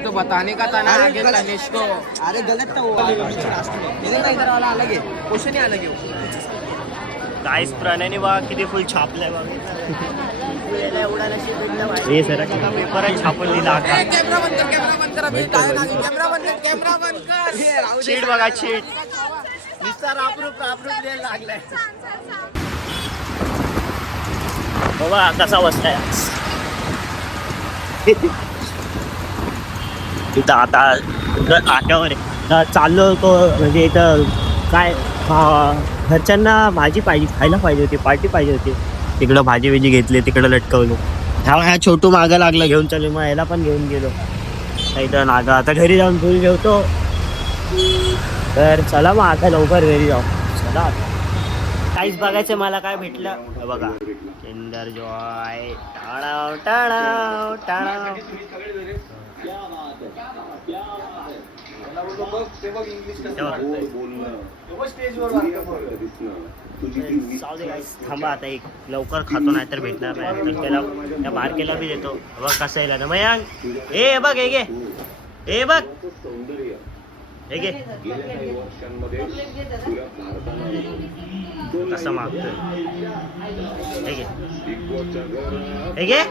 तो बताने का था ना आगे तनिष को। अरे गलत था वो, इधर वाला अलग है, क्वेश्चन ही अलग है। गाइस प्रणयने बघा किती फुल छापलंय बघा. हे सर पेपर छापून दिला कॅमेरा बंद कर, कॅमेरा बंद कर, अभी टाइम लागेल. कॅमेरा बंद कर, कॅमेरा बंद कर. शीट बघा शीट. निस्तार आपरूप द्यायला लागलाय. बाबा कसा बसलाय इथं आता आट्यावर चाललो होतो. म्हणजे इथं काय घरच्यांना भाजी पाहिजे, खायला पाहिजे होती, पार्टी पाहिजे होती. तिकडं भाजी बिजी घेतली, तिकडं लटकवलो. ह्या छोटू मागं लागला घेऊन चालू. मग ह्याला पण घेऊन गेलो इथं नागा. आता घरी जाऊन फुल जेवतो. तर चला मग आता लवकर घरी जाऊ. चला काहीच बघायचं मला काय भेटलं बघा. किंडर जॉय टाळाव टाळाव टाळाव. थांबा आता एक लवकर खातो नाही तर भेटणार नाही. तर त्याला त्या बारकेला बी देतो. बघ कसं येईल ना मयांक. हे बघ हे घे, हे बघ हे घे. कसं मागतोय हे घे, हे घे.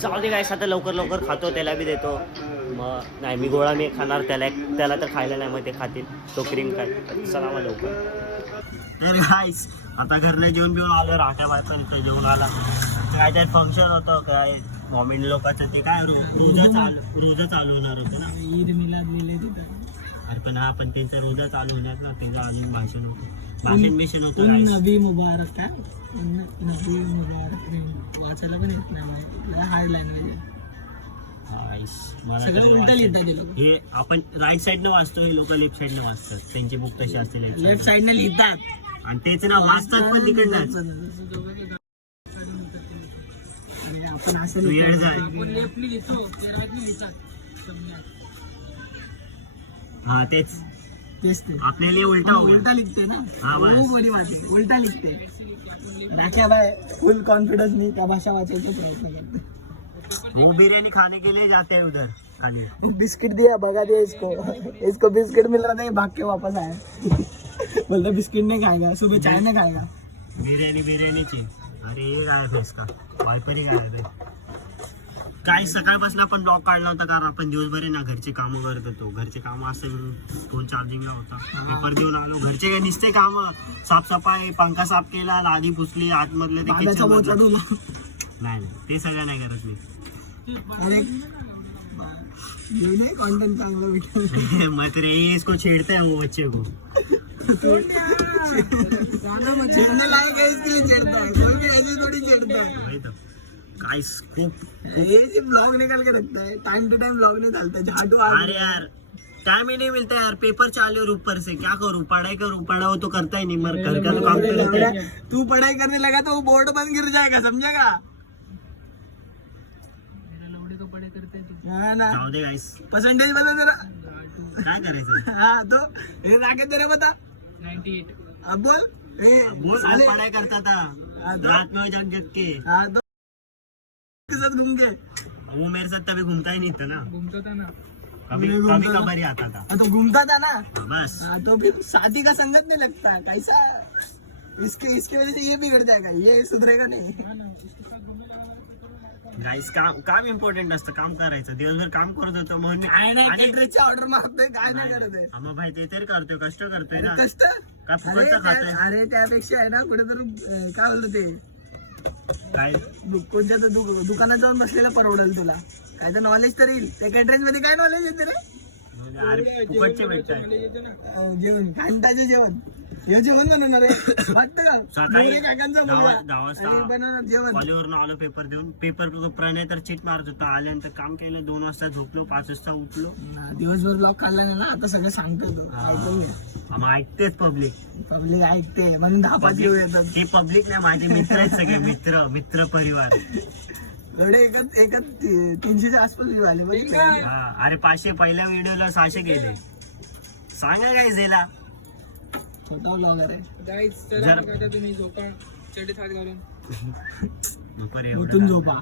जाऊ दे गाईस आता लवकर लवकर खातो, त्याला बी देतो. मग नाही मी गोळा मी खाणार, त्याला तर खायला नाही, मग ते खातील तो क्रीम काय. चला मग लवकर. तर गाईस आता घरला जेवण बिवून आलो. राहत्या बायचा इथं जेवण आला. काहीतरी फंक्शन होतं काय मॉमिन लोकांचं, ते काय रोजा चालू होणार होतं ना, ईद मिलाद लिहिले तिथं. अरे पण हा पण त्यांचा रोजा चालू होणार ना, त्यांना अजून भाषण होतं, भाषण होतं. नबी मुबारक काय नबी मुबारक वाचायला पण येत नाही, हार्ड लँग्वेज. सगळं उलटा लिहितात हे. आपण राईट साईडनं वाचतो, हे लोक लेफ्ट साईडनं वाचतात. त्यांची बुक तशी असते, लेफ्ट साईडनं लिहितात आणि तेच ना वाचतात पण तिकडनं. आपण असं हा तेच आपल्याला उलटा लिखते ना. उलटा लिखते. राख्या बाय फुल कॉन्फिडन्स नहीं त्या भाषा वाचायचा प्रयत्न करते. वो बिरयानी खाने के लिए जाते हैं उधर खाने. बिस्किट दिया भगा दिया इसको बिस्किट मिल रहा था, भाग के वापस आया. बोलता बिस्किट नहीं खाएगा, सुबह चाय नहीं खाएगा. बिर्याणी ची. अरे हे काय फेस का वायपरी काय काय. सकाळपासून आपण ब्लॉग काढला होता कारण आपण दिवसभर ना घरचे कामं करत होतो. घरचे कामं असं फोन चार्जिंगला होता, पेपर देऊन आलो. घरचे काय निसते कामं, साफसफाई, पंखा साफ केला, लादी पुसली, आतमधलं ते किचन नाही ते सगळं नाही करत मी. कंटेंट चांगलं मग रे इसको छेड़ते हैं वो बच्चे को. छेड़ने लायक है इसके लिए छेड़ता है, कोई भी ऐसे थोड़ी छेड़ता है. काय स्कोप ये ब्लॉग निकाल के रखता है, टाइम टू टाइम ब्लॉग निकालता है. झाड़ू. अरे यार टाइम ही नहीं मिलता यार, पेपर चालू और ऊपर से क्या करूँ, पढ़ाई करूँ, पढ़ा हो तो करता ही नहीं. मर घर का तो काम करता है. तू पढ़ाई करने लगा तो वो बोर्ड बंद गिर जाएगा, समझेगा. जाऊ दे गाइस, परसेंटेज बता जरा काय करायचं. हाँ तो ये राकेश जरा बता 98. अब बोल पढ़ाई करता था रात में जग जग के. हाँ तो साथ घूम के. वो मेरे साथ तभी घूमता ही नहीं था ना. घूमता था ना कभी कभार ही आता था. तो घूमता था ना बस. हाँ तो फिर शादी का संगत नहीं लगता कैसा. इसके वजह से ये बिगड़ जाएगा, ये सुधरेगा नहीं. गाइस काम इम्पॉर्टंट असतं, काम करायचं. दिवसभर काम करत होतो म्हणून ऑर्डर मारतोय काय नाही करत आहे. मग भाई ते तरी करतोय, कष्ट करतोय ना. कष्ट का फुकटचं खातोय. अरे त्यापेक्षा आहे ना कुठेतरी काय बोलतो ते काय कोणत्या तर दुकानात जाऊन बसलेला परवडेल तुला. काय तर नॉलेज तर येईल. त्या कॅटरेज मध्ये काय नॉलेज येते रे. फुकटचे भेटतात जेवण, घंटाचे जेवण. हे जेवण बनवणार आहे वाटतं का. सकाळी बनवणार जेवण. कॉलेजवरून आलो पेपर देऊन. पेपर प्रणय तर चिट मारत होता. आल्यानंतर काम केलं, 2 वाजता झोपलो, 5 वाजता उठलो. दिवसभर ब्लॉग काढला ना, आता सगळं सांगतो. मग ऐकतेच पब्लिक ऐकते म्हणून 10-5 येतात. ते पब्लिक नाही, माझे मित्र आहेत सगळे. मित्र परिवार एवढे एकच 300च्या आसपास व्ह्यू आले. अरे 500 पहिल्या व्हिडिओला 600 गेले. सांगा काय झाला. छोटा ब्लॉगर आहे गाइस. चला आता तुम्ही झोपा, चढीत हात घालून उठून झोपा.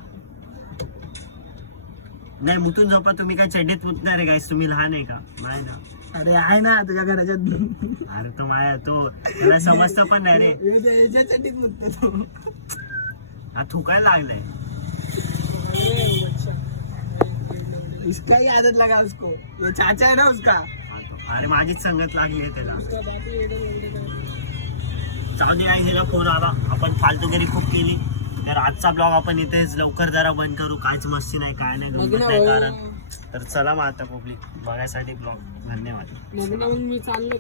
नाही मुतून झोपा. तुम्ही काय चड्डीत मुतणार आहे गाईस? तुम्ही लहान आहे का? नाही ना. अरे आहे ना तुझ्या घराच्या अरे तो माझ्या तो त्याला समजतं पण नाही रे. याच्या चड्डीत म्हणतो तू. हा थुकायला लागलाय. इसका ही आदत लगा उसको. ये चाचा है ना उसका. अरे माझीच संगत लागली आहे त्याला. जाऊ दे काय, गेला फोन आला. आपण फालतूगिरी खूप केली. तर आजचा ब्लॉग आपण इथेच लवकर जरा बंद करू. काहीच मस्ती नाही, काय नाही, गंमत नाही कारण. तर चला मग आता पब्लिक बघायसाठी ब्लॉग. धन्यवाद. मी चाललो.